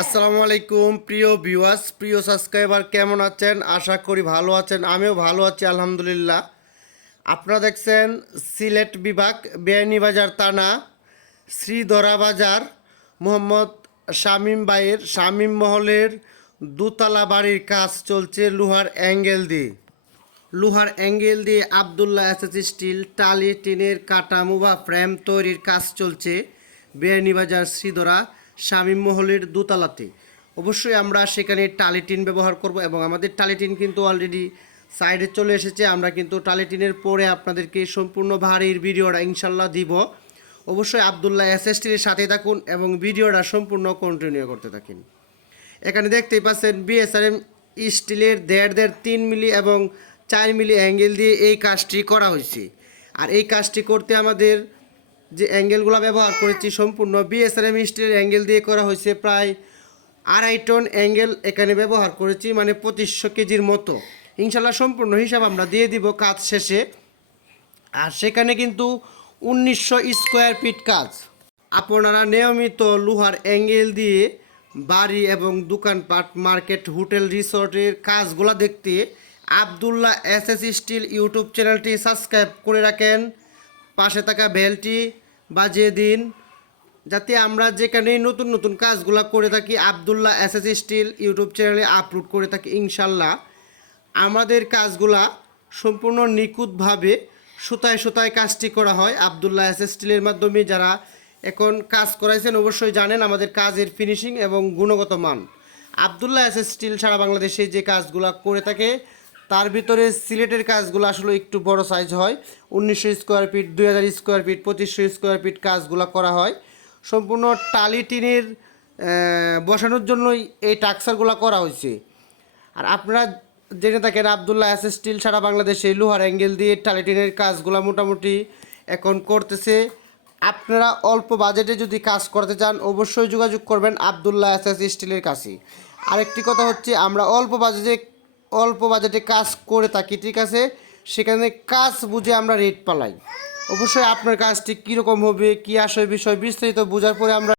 আসসালামু আলাইকুম প্রিয় ভিউয়ার্স, প্রিয় সাবস্ক্রাইবার, কেমন আছেন? আশা করি ভালো আছেন। আমিও ভালো আছি আলহামদুলিল্লাহ। আপনারা দেখছেন সিলেট বিভাগ বেআইনিবাজার থানা শ্রীধরা বাজার মোহাম্মদ শামীম ভাইয়ের শামীম মহলের দোতলা বাড়ির কাজ চলছে লোহার অ্যাঙ্গেল দিয়ে আবদুল্লাহ এসএস স্টিল টালি টিনের কাটা মুভা ফ্রেম তৈরির কাজ চলছে বেআইনিবাজার শ্রীধরা শামীম মহলের দোতলাতে। অবশ্যই আমরা সেখানে টালি টিন ব্যবহার করব এবং আমাদের টালি টিন কিন্তু অলরেডি সাইডে চলে এসেছে। আমরা কিন্তু টালি টিনের পরে আপনাদেরকে সম্পূর্ণ বাড়ির ভিডিওটা ইনশাল্লাহ দিব। অবশ্যই আবদুল্লাহ এসএস স্টিলের সাথে থাকুন এবং ভিডিওটা সম্পূর্ণ কন্টিনিউ করতে থাকুন। এখানে দেখতেই পাচ্ছেন বিএসআরএম স্টিলের 1.5 মিলি এবং 4 মিলি অ্যাঙ্গেল দিয়ে এই কাজটি করা হয়েছে। আর এই কাজটি করতে আমাদের যে অ্যাঙ্গেলগুলো ব্যবহার করেছি সম্পূর্ণ বিএসআরএম স্টিলের অ্যাঙ্গেল দিয়ে করা হয়েছে। প্রায় 2.5 টন অ্যাঙ্গেল এখানে ব্যবহার করেছি, মানে 2500 কেজির মতো। ইনশাল্লাহ সম্পূর্ণ হিসাব আমরা দিয়ে দিব কাজ শেষে। আর সেখানে কিন্তু 1900 স্কোয়ার ফিট কাজ। আপনারা নিয়মিত লোহার অ্যাঙ্গেল দিয়ে বাড়ি এবং দোকানপাট, মার্কেট, হোটেল, রিসোর্টের কাজগুলো দেখতে আবদুল্লাহ এসএস স্টিল ইউটিউব চ্যানেলটি সাবস্ক্রাইব করে রাখেন। পাশে থাকা বেলটি বাজিয়ে দিন, যাতে আমরা যেখানেই নতুন নতুন কাজগুলো করে থাকি আবদুল্লাহ এসএস স্টিল ইউটিউব চ্যানেলে আপলোড করে থাকি। ইনশাল্লাহ আমাদের কাজগুলা সম্পূর্ণ নিখুঁতভাবে সুতায় সুতায় কাজটি করা হয় আবদুল্লাহ এসএস স্টিলের মাধ্যমে। যারা এখন কাজ করাইছেন অবশ্যই জানেন আমাদের কাজের ফিনিশিং এবং গুণগত মান। আবদুল্লাহ এসএস স্টিল সারা বাংলাদেশে যে কাজগুলো করে থাকে তার ভিতরে সিলেটের কাজগুলো আসলে একটু বড় সাইজ হয়। 1900 square feet, 2000 square feet, 2500 square feet কাজগুলো করা হয়। সম্পূর্ণ টালি টিনের বসানোর জন্যই এই টাক্সারগুলো করা হয়েছে। আর আপনারা জেনে থাকেন আবদুল্লাহ এসএস স্টিল সারা বাংলাদেশে লোহার অ্যাঙ্গেল দিয়ে টালি টিনের কাজগুলো মোটামুটি এখন করতেছে। আপনারা অল্প বাজেটে যদি কাজ করতে চান অবশ্যই যোগাযোগ করবেন আবদুল্লাহ এসএস স্টিলের কাছে। আরেকটি কথা হচ্ছে, আমরা অল্প বাজেটে কাজ করে থাকি, ঠিক আছে? সেখানে কাজ বুঝে আমরা রেট পালাই। অবশ্যই আপনার কাজটি কীরকম হবে, কী বিষয় বিস্তারিত বোঝার পরে আমরা